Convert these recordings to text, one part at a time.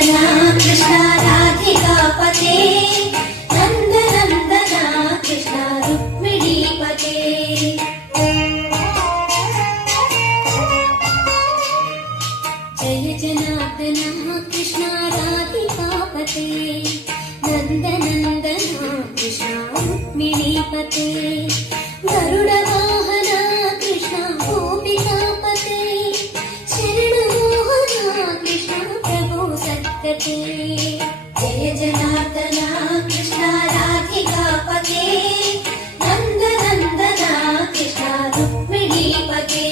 जनार्दना कृष्ण राधिकापते नन्दनन्दना कृष्ण रुक्मिणीपते जय जनार्दना कृष्ण राधिकापते नन्दनन्दना कृष्ण रुक्मिणीपते गरुडवाहना कृष्ण गोपिकापते शरणमोहना कृष्ण प्रभो सद्गते जय जनार्दना कृष्ण राधिकापते नन्दनन्दना कृष्ण रुक्मिणीपते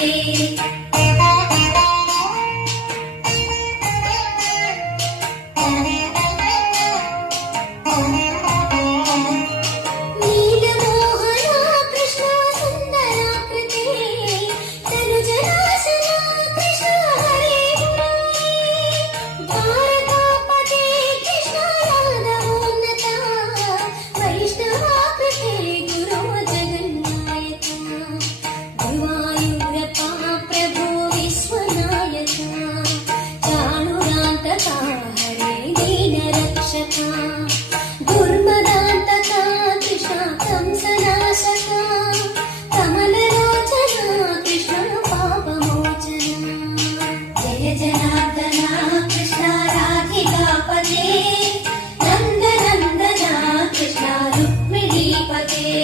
दुर्मदान्तका कृष्ण कंसनाशका कमललोचना कृष्ण पापमोचना जय जनार्दना कृष्ण राधिकापते नन्दनन्दना कृष्ण रुक्मिणीपते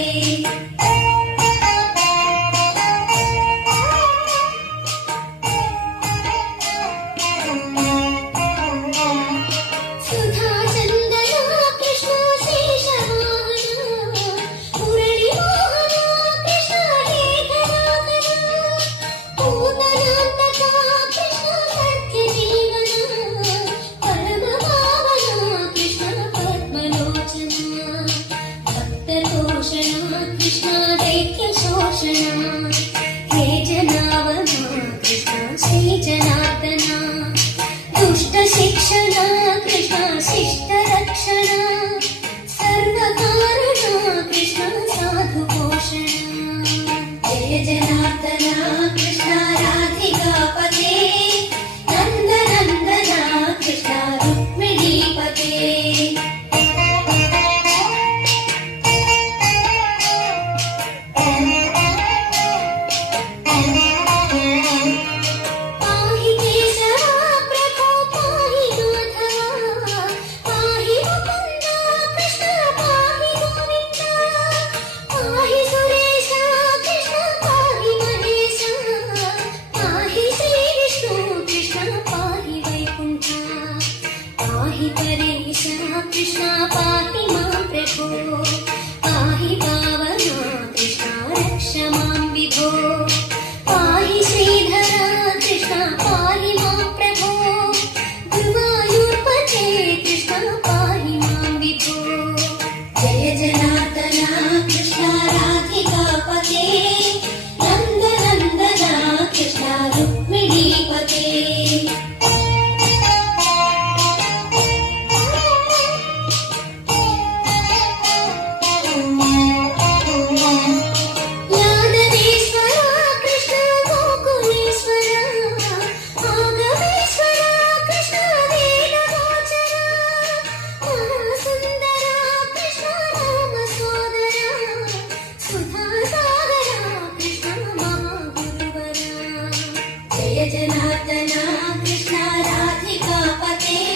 कृष्ण दैत्य शोषणा हे जनावना कृष्ण श्री जनार्दना दुष्ट शिक्षणा कृष्ण शिष्ट रक्षणा सर्वकारणा कृष्ण साधु पोषणा जय जनार्दना कृष्ण राधिकापते नन्दनन्दना कृष्ण रुक्मिणीपते कृष्ण पाहि मां प्रभो पाहि पावना कृष्ण रक्ष मां विभो पाहि श्रीधरा कृष्ण पाहि मां प्रभो गुरुवायूर्पते कृष्ण पाहि मां विभो जय जनार्दना कृष्ण राधिकापते नन्दनन्दना कृष्ण रुक्मिणीपते जय जनार्दना कृष्ण राधिकापते